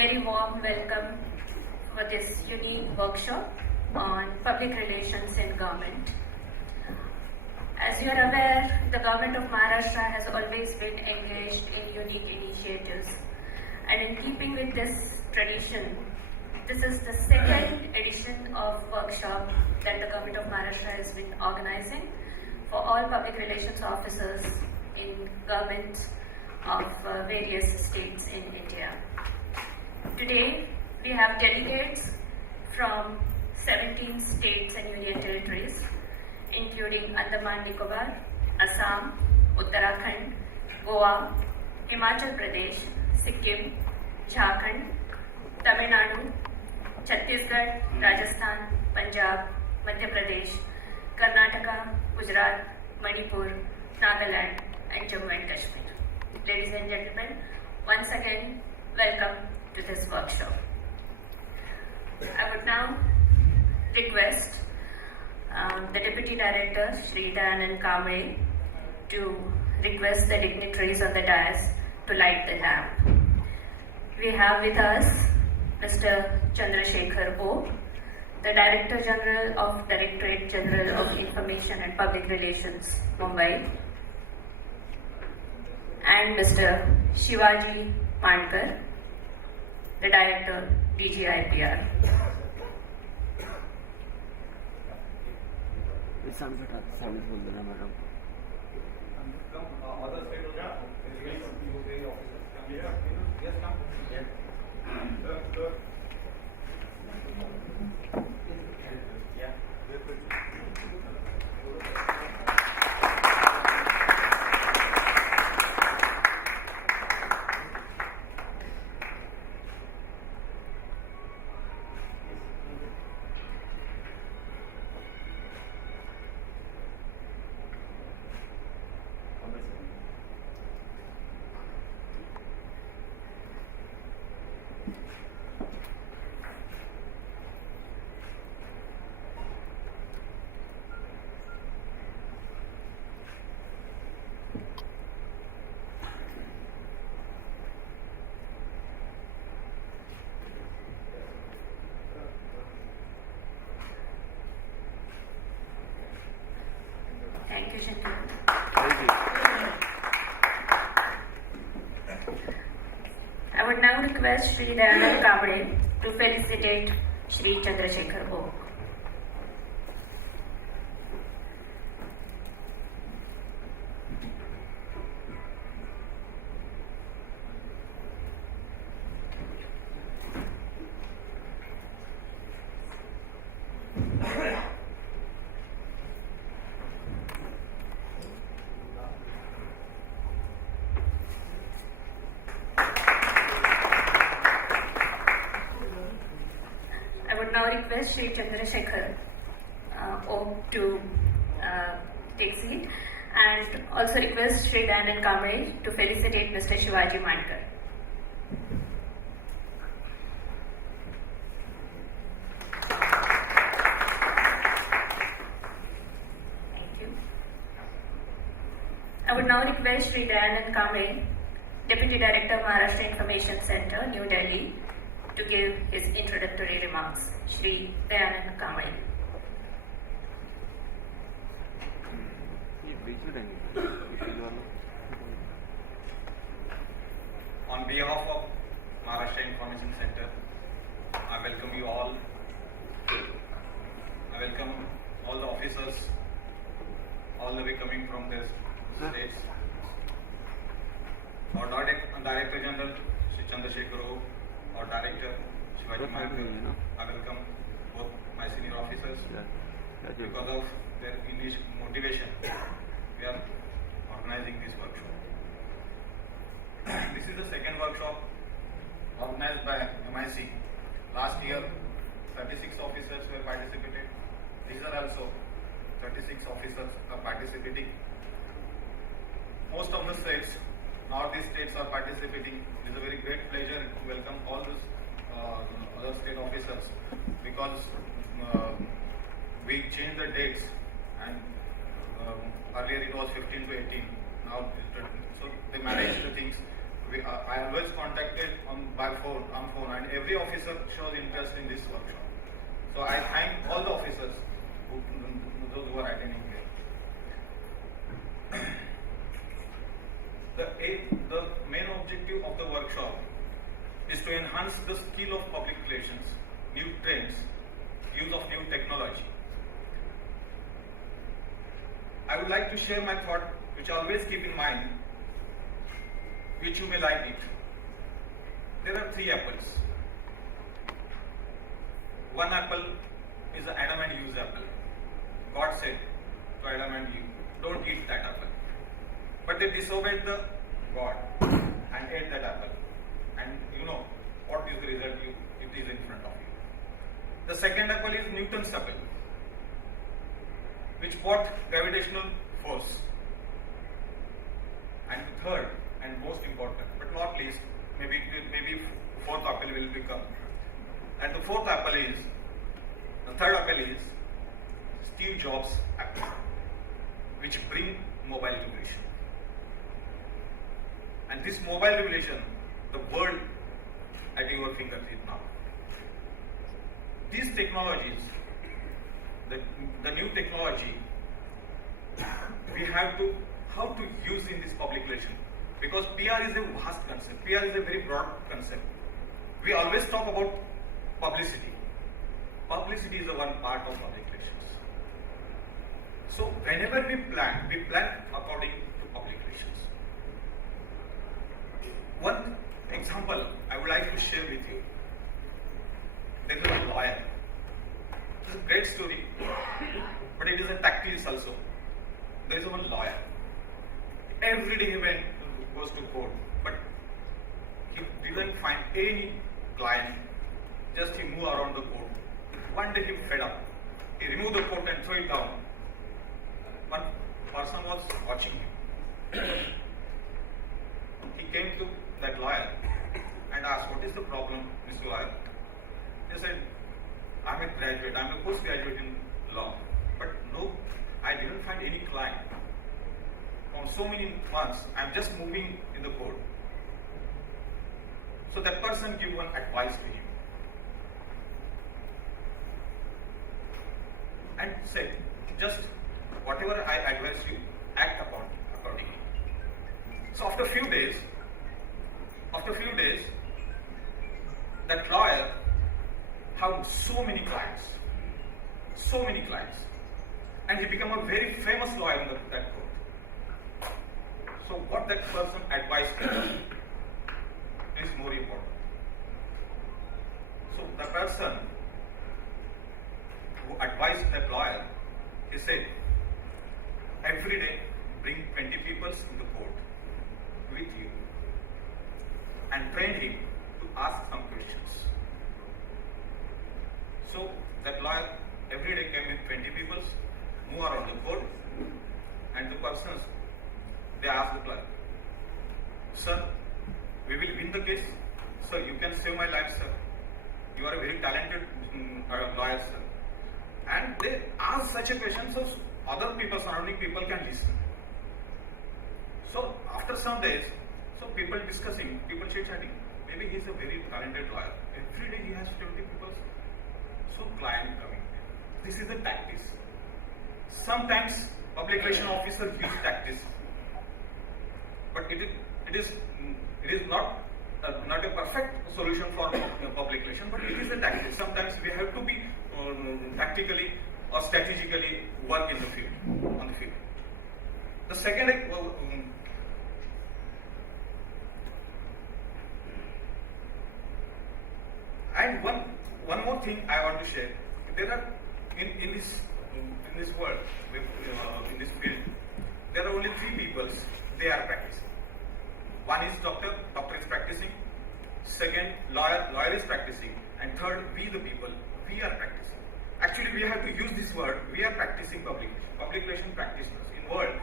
very warm welcome for this unique workshop on public relations in government. As you are aware, the government of Maharashtra has always been engaged in unique initiatives, and in keeping with this tradition, this is the second edition of workshop that the government of Maharashtra has been organizing for all public relations officers in governments of various states in India. Today, we have delegates from 17 states and union territories, including Andaman Nicobar, Assam, Uttarakhand, Goa, Himachal Pradesh, Sikkim, Jharkhand, Tamil Nadu, Chhattisgarh, Rajasthan, Punjab, Madhya Pradesh, Karnataka, Gujarat, Manipur, Nagaland, and Jammu and Kashmir. Ladies and gentlemen, once again, welcome to this workshop. I would now request the Deputy Director, Shri Dayanand Kamble, to request the dignitaries on the dais to light the lamp. We have with us Mr. Chandrasekhar O, the Director General of Directorate General of Information and Public Relations, Mumbai, and Mr. Shivaji Mankar, the Director, DGIPR. Thank you, Shintu. I would now request Shri Dayanand Kamble to felicitate Shri Chandrasekhar O. I would now request Shri Chandrasekhar O to take seat, and also request Shri Dayanand Kamble to felicitate Mr. Shivaji Mankar. Thank you. I would now request Shri Dayanand Kamble, Deputy Director, Maharashtra Information Center, New Delhi, to give his introductory remarks. Shri Dayanand Kamble. On behalf of Maharashtra Information Center, I welcome you all. I welcome all the officers, all the way coming from the states. Our Director General, Shri Chandrasekhar O, our Director, Shivaji Mankar, I welcome both my senior officers. Because of their initial motivation, we are organizing this workshop. This is the second workshop organized by MIC. Last year, 36 officers were participated. These are also 36 officers are participating. Most of the states, Northeast states are participating. It is a very great pleasure to welcome all those other state officers, because we changed the dates, and earlier it was 15 to 18. Now, so they managed the things I always contacted by phone, and every officer shows interest in this workshop. So I thank all the officers those who are attending here. The main objective of the workshop is to enhance the skill of public relations, new trends, use of new technology. I would like to share my thought, which I always keep in mind, which you may like it. There are 3 apples. One apple is the Adam and Eve's apple. God said to Adam and Eve, don't eat that apple. But they disobeyed the God and ate that apple. And you know what is the result? It is in front of you. The second apple is Newton's apple, which fought gravitational force. And third and most important, but not least, maybe fourth apple will become. And the third apple is Steve Jobs' apple, which bring mobile revolution. And this mobile revolution, the world at your fingertips now. These technologies, the new technology, we have to how to use in this public relation, because PR is a vast concept. PR is a very broad concept. We always talk about publicity. Publicity is the one part of public relations. So whenever we plan according to public relations. One example I would like to share with you. There is a lawyer. It's a great story, but it is a tactics also. There is one lawyer. Every day he goes to court, but he didn't find any client. Just he moved around the court. One day he fed up. He removed the coat and threw it down. One person was watching him. He came to that lawyer and asked, "What is the problem, Mr. Lawyer?" He said, "I'm a graduate. I'm a postgraduate in law. But no, I didn't find any client. For so many months, I'm just moving in the court." So that person gave one advice to him and said, "Just whatever I advise you, act accordingly." So after a few days, that lawyer had so many clients, and he became a very famous lawyer in that court. So what that person advised him is more important. So the person who advised that lawyer, he said, every day bring 20 people in the court with you and train him to ask some questions. So that lawyer every day came with 20 people, move around the court, and the persons, they asked the clerk, "Sir, we will win the case. Sir, you can save my life, sir. You are a very talented lawyer, sir." And they ask such a question so other people, surrounding people can listen. So after some days, so people discussing, people chit-chatting, maybe he is a very talented lawyer. Every day he has 20 people, so client coming. This is the tactics. Sometimes public relation officers use tactics, but it is not a perfect solution for public relation, but it is a tactic. Sometimes we have to be tactically or strategically work in the field, on the field. The second, and one more thing I want to share. There are in this world, in this field, there are only 3 people. They are practicing. One is doctor is practicing. Second, lawyer is practicing. And third, we the people, we are practicing. Actually, we have to use this word. We are practicing public relation practitioners. In word,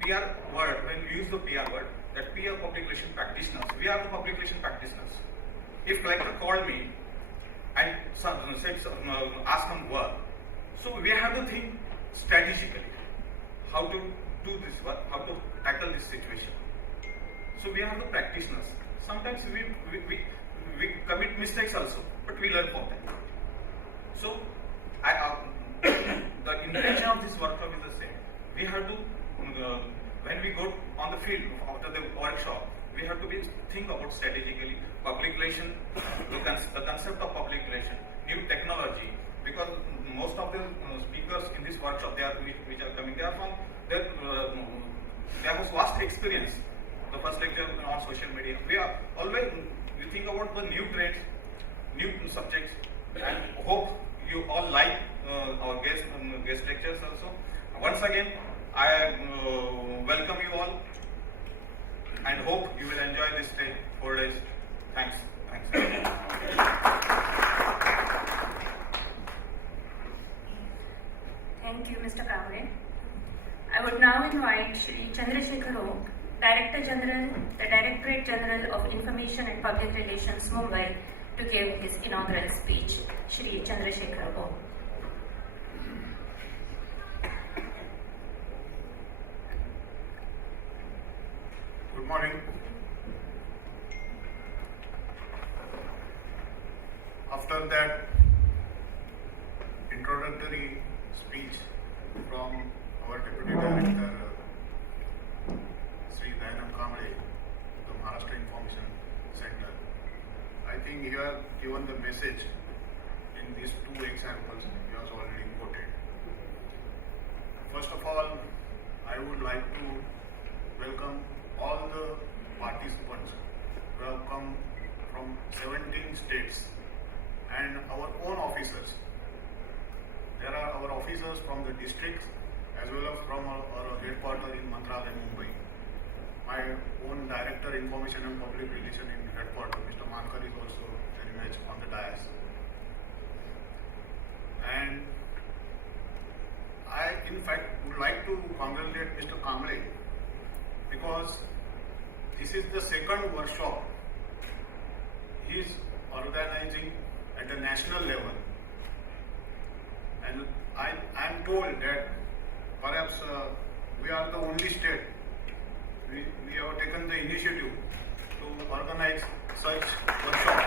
PR word, when we use the PR word, that we are public relation practitioners. We are the public relation practitioners. If collector called me and said ask some work, so we have to think strategically how to do this work, how to tackle this situation. So we are the practitioners. Sometimes we commit mistakes also, but we learn from them. So the intention of this workshop is the same. We have to, when we go on the field after the workshop, we have to think about strategically public relation, the concept of public relation, new technology, because most of the speakers in this workshop, which are coming, they are from they have vast experience. The first lecture on social media, we think about the new trends, new subjects, and hope you all like our guest lectures also. Once again, I welcome you all and hope you will enjoy this day, 4 days. Thanks. Thank you, Mr. Kamble. I would now invite Shri Chandrasekhar Oak, Director General, the Directorate General of Information and Public Relations, Mumbai, to give his inaugural speech. Shri Chandrasekhar Oak. Good morning. After that introductory speech from our Deputy Director, Sri Dayanand Kamble, the Maharashtra Information Center, I think he has given the message in these two examples he has already quoted. First of all, I would like to welcome all the participants who have come from 17 states and our own officers. There are our officers from the districts as well as from our headquarters in Mantralaya, Mumbai. My own Director Information and Public Relations in headquarters, Mr. Mankar, is also very much on the dais. And I, in fact, would like to congratulate Mr. Kamble because this is the second workshop he is organizing at the national level. And I am told that perhaps we are the only state. We have taken the initiative to organize such workshops.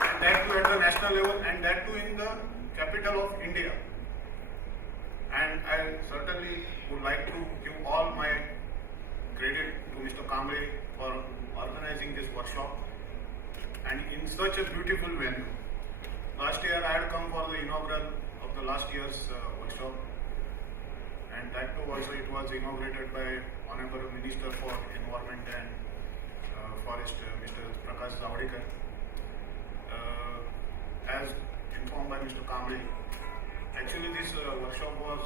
And that too at the national level and that too in the capital of India. And I certainly would like to give all my credit to Mr. Kamble for organizing this workshop and in such a beautiful venue. Last year I had come for the inaugural of the last year's workshop, and that too also it was inaugurated by Honorable Minister for Environment and Forest, Mr. Prakash Javadekar. As informed by Mr. Kamble, actually this workshop was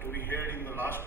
to be held in the last